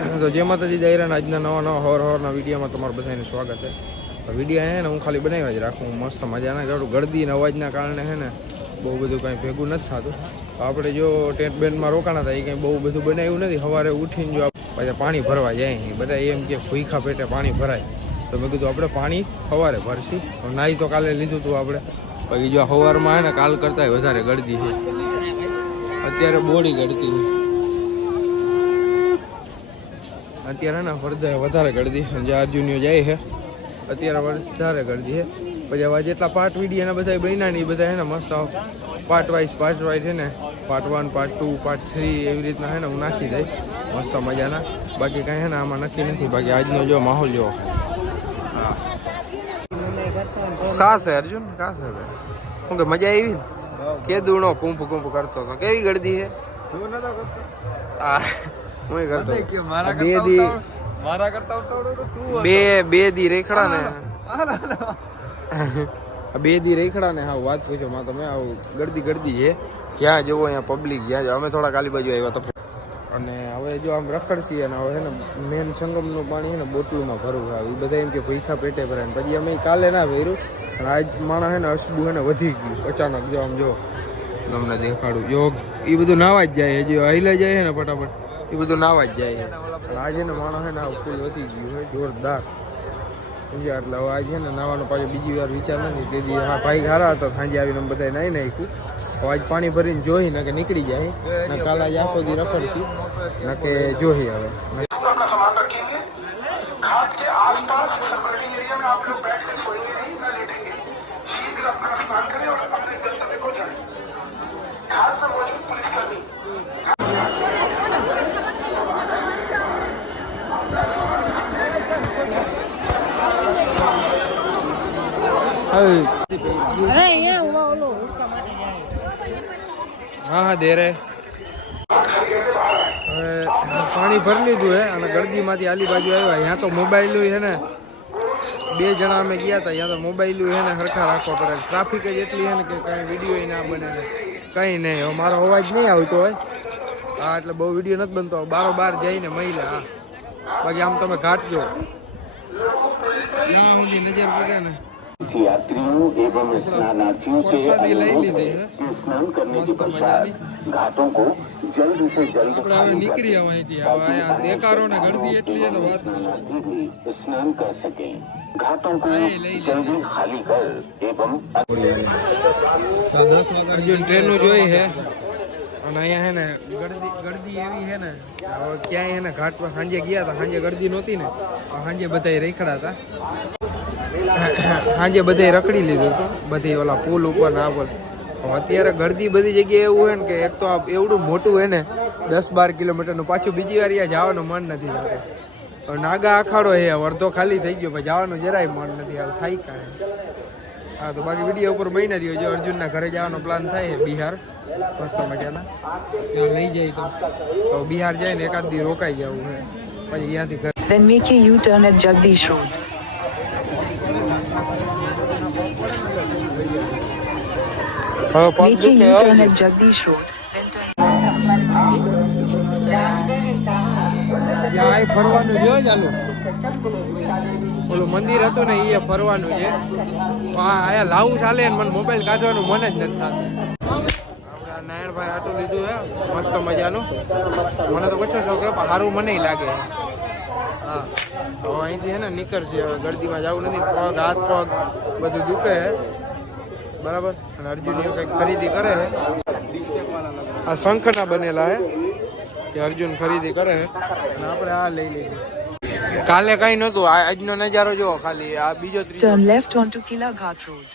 તો જય માતાજી દાયરાના આજના નવા હવારના વિડીયોમાં તમારું બધાને સ્વાગત છે. તો વિડીયો હે ને હું ખાલી બનાવ્યા જ રાખું મસ્ત મજાના. થોડું ગળદીના અવાજના કારણે હે ને બહુ બધું કાંઈ ભેગું નથી થતું. તો આપણે જો ટેન્ટ બેન્ડમાં રોકાણા હતા એ કંઈ બહુ બધું બનાવ્યું નથી. સવારે ઉઠીને જો પછી પાણી ભરવા જાય બધા એમ કે ભૂખા પેટે પાણી ભરાય. તો મેં કીધું આપણે પાણી સવારે ભરશું. નાહી તો કાલે લીધું હતું આપણે. પછી જો સવારમાં હે ને કાલ કરતાં વધારે ગળદી છે. અત્યારે બોડી ગળતી છે. અત્યારે ને વધારે ગળદી જે અર્જુનીઓ જાય છે અત્યારે વધારે ગળદી છે. પછી હવે જેટલા પાર્ટ વિડીયોના બધા બન્યા ને એ બધા છે ને મસ્ત પાર્ટ વાઇઝ છે ને પાર્ટ 1 પાર્ટ 2 પાર્ટ 3 એવી રીતના છે ને હું નાખી દઈશ મસ્ત મજાના. બાકી કાંઈ છે ને આમાં નક્કી નથી. બાકી આજનો જો માહોલ જો ખાસ છે અર્જુન ખાસ છે શું કે મજા આવી ને કે દૂણો કુંભ કરતો હતો. કેવી ગળદી છે બે દી રેખડા ને હા વાત પૂછો માં તમે આવું ગળદી છે. જ્યાં જવો અહીંયા પબ્લિક જ્યાં જાવ. અમે થોડા કાલી બાજુ આવ્યા તો અને હવે જો આમ રખડશીએ અને હવે છે ને મેન સંગમનું પાણી છે ને બોટલોમાં ભરવું આવે. એ બધા એમ કે ભૂખા પેટે ભરાય ને પછી અમે કાલે ના ભર્યું અને આજ માણસ છે ને અસબુ છે ને વધી ગયું અચાનક. જો આમ જો તમને દેખાડું જો એ બધું નાવા જ જાય જે હૈલા જાય છે ને ફટાફટ એ બધું નાવા જ જાય છે. આજે ને માણસ છે ને ફૂલ વધી ગયું છે જોરદાર સમજ્યા. એટલે હવે આજે છે ને નાવાનો પાછો બીજી વાર વિચાર નથી. તેથી હા ભાઈ સારા હતા સાંજે આવીને બધા નાહી નાખ્યું. આજ પાણી ભરીને જોઈ ને કે નીકળી જાય ને કાલે આજે આખો દી રખડશું ને કે જોઈ હવે હા દે રે પાણી ભરી લીધું હે અને ગળદીમાંથી આલી બાજુ આવ્યા. અહીંયા તો મોબાઈલ છે ને 2 જણા અમે ગયા હતા. ત્યાં તો મોબાઈલ છે ને સરખા રાખવા પડે. ટ્રાફિક જ એટલી છે ને કે કાંઈ વિડીયો ના બને ને કંઈ નહીં. મારો અવાજ નહીં આવતો હોય હા એટલે બહુ વિડીયો નથી બનતો. બારોબાર જઈને મહિલા હા. બાકી આમ તમે ઘાટ જો ત્યાં સુધી નજર પડે ને यात्रियों एवं स्नानार्थियों से स्नान करने के पश्चात घाटों को जल्द से जल्द निकली देखारो ने गर्दी एटली है बात स्नान कर सके. घाटों को जल्दी खाली कर एवं अर्जुन ट्रेन જોઈ હે અને અહીંયા હે ને ગળદી એવી હે ને ક્યાંય હે ને ઘાટ પર સાંજે ગયા હતા. સાંજે ગળદી નહોતી ને સાંજે બધા રેખડા હતા. સાંજે બધે રખડી લીધું હતું બધી ઓલા પુલ ઉપર ના પર. અત્યારે ગળદી બધી જગ્યાએ એવું હોય ને કે એક તો એવડું મોટું હોય ને 10-12 કિલોમીટરનું પાછું બીજી વાર અહીંયા જવાનું મન નથી થતું. નાગા અખાડો હે અડધો ખાલી થઈ ગયો પછી જવાનું જરાય મન નથી આવે થાય કાંઈ. હા તો બાકી વિડીયો ઉપર બની રહ્યો. જો અર્જુનના ઘરે જવાનો પ્લાન થાય બિહાર મસ્ત મજાના ત્યાં લઈ જાય તો બિહાર જાય ને એકાદ દી રોકાઈ જવું છે પછી અહીંયાથી ઘર. Then make a U-turn at Jagdish Road. Make a U-turn at Jagdish Road. ત્યાં ફરવાનું છે ચાલુ ઓલું મંદિર હતું ને એ ફરવાનું છે. આયા લાવું ચાલે ને મને મોબાઈલ કાઢવાનું મન જ નથી થતું. આપણે નારાયણભાઈ આટું લીધું છે મસ્ત મજાનું. મને તો ઓછો શોખ છે પણ સારું મને લાગે. હા હવે અહીંથી છે ને નીકળશે. હવે ગળદીમાં જવું નથી. પગ હાથ પગ બધું દુખે છે બરાબર. અને અર્જુનીઓ કંઈક ખરીદી કરે છે. આ શંખના બનેલા હે કે અર્જુન ખરીદી કરે છે અને આપણે આ લઈ લીધું. કાલે કઈ નતું. આજનો નજારો જોવો ખાલી. આ બીજો Turn left onto Kila Ghat Road.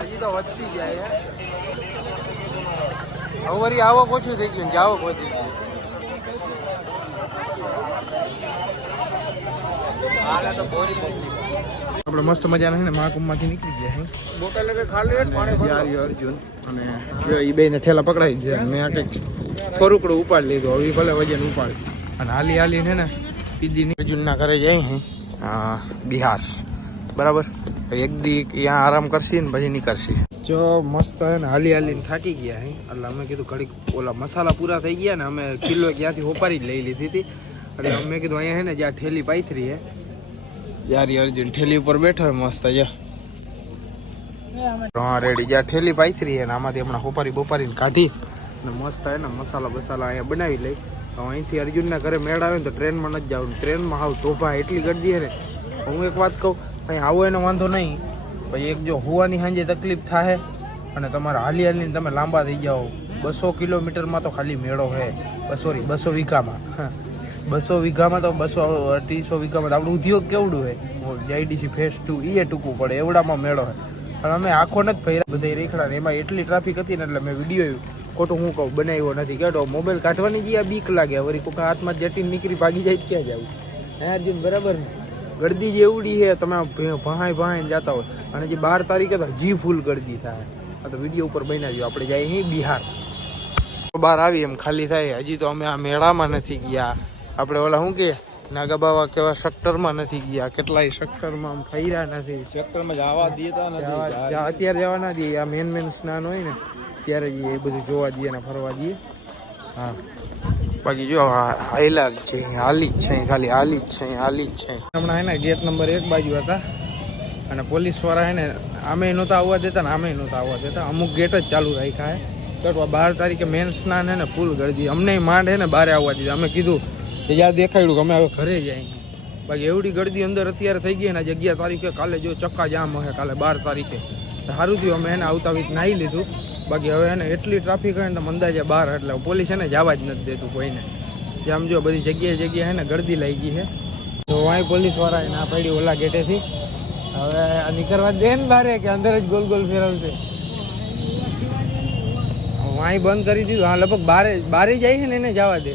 હજી તો વધતી જાય હે વરી આવક ઓછું થઈ ગયું ને આવક વધી ગયું. આપણે મસ્ત મજાના છે ને મહાકુંભમાંથી નીકળી ગયા છે અર્જુન અને એ બે ને ઠેલા પકડાઈ ગયા. મેં આ કંઈક ફરુકડું ઉપાડી લીધું. હવે ભલે વજન ઉપાડ અને હાલી છે ને પીધી અર્જુનના ઘરે જાય છે બિહાર બરાબર. એક દી ત્યાં આરામ કરશી ને પછી નીકળશી. જો મસ્ત હે ને હાલી હાલીને થાકી ગયા હે એટલે અમે કીધું ઘડીક ઓલા મસાલા પૂરા થઈ ગયા ને અમે કિલો ક્યાંથી હોપારી જ લઈ લીધી હતી એટલે અમે કીધું અહીંયા હે ને જ્યાં ઠેલી પાથરી હે યારી અર્જુન ઠેલી ઉપર બેઠો હે મસ્ત હા રેડી જ્યાં ઠેલી પાથરી હે ને આમાંથી હમણાં હોપારી બોપારીને કાઢી ને મસ્ત હે ને મસાલા બસાલા અહીંયા બનાવી લઈ તો અહીંથી અર્જુનના ઘરે મેળ આવે ને તો ટ્રેનમાં નથી જવું ટ્રેનમાં હાવ તોભા એટલી ગરદી હે ને હું એક વાત કહું અહીં આવો એનો વાંધો નહીં પછી એક જો હોવાની સાંજે તકલીફ થાય અને તમારે હાલી હાલીને તમે લાંબા થઈ જાઓ 200 કિલોમીટરમાં તો ખાલી મેળો હે 200 વીઘામાં 200 વીઘામાં તો 200-250 વીઘામાં તો આપણું ઉદ્યોગ કેવડું હે જીઆઈડીસી ફેઝ 2 એ ટૂંકું પડે એવડામાં મેળો હે અને અમે આખો નથી ફર્યા બધા રેખડા ને એમાં એટલી ટ્રાફિક હતી ને એટલે મેં વિડીયો ખોટું હું કહું બનાવ્યો નથી કેતો મોબાઈલ કાઢવાની ગયા બીક લાગે વળી કોઈ હાથમાં જટીને નીકળી ભાગી જાય ક્યાં જવું હે અર્જુન બરાબર ને ગળદી જે એવડી છે તમે ભાઈને જતા હોય અને જે 12 તારીખે તો હજી ફૂલ ગળદી થાય આ તો વિડીયો ઉપર બન્યા જો આપણે જઈએ અહીં બિહાર બહાર આવી એમ ખાલી થાય હજી તો અમે આ મેળામાં નથી ગયા આપણે ઓલા શું કે નાગા બાવા કેવા સેક્ટરમાં નથી ગયા કેટલાય સેક્ટરમાં આમ ફર્યા નથી સેક્ટરમાં જવા દેતા નથી અત્યારે જવા ના દઈએ આ મેન સ્નાન હોય ને ત્યારે જઈએ એ બધું જોવા જઈએ ને ફરવા જઈએ હા બાકી જો હાઈલાર છે હાલી જ છે ખાલી હાલી જ છે હાલી જ છે હમણાં હે ને ગેટ નંબર 1 બાજુ હતા અને પોલીસવાળા હે ને આમે નહોતા આવવા દેતા ને આમે નહોતા આવવા દેતા અમુક ગેટ જ ચાલુ રાખ્યા હે તો 12 તારીખે મેન સ્નાન હે ને ફૂલ ગળદી અમને માંડ હે ને બહાર આવવા દીધા અમે કીધું કે જ્યાં દેખાડ્યું કે અમે હવે ઘરે જાય બાકી એવડી ગળદી અંદર અત્યારે થઈ ગઈ ને 11 તારીખે કાલે જો ચક્કા જામ હશે કાલે 12 તારીખે સારું થયું અમે એને આવતા વીક નાહી લીધું બાકી હવે એને એટલી ટ્રાફિક હોય ને મંદાજે બહાર એટલે પોલીસ એને જવા જ નથી દેતું કોઈને જેમ જો બધી જગ્યાએ હે ને ગળદી લાગી ગઈ છે તો વાંય પોલીસવાળા ના પાડી ઓલા ગેટેથી હવે આ નીકળવા દે ને બારે કે અંદર જ ગોલ ગોલ ફેરવશે વાંય બંધ કરી દીધું હા લગભગ બારે જાય છે ને એને જવા દે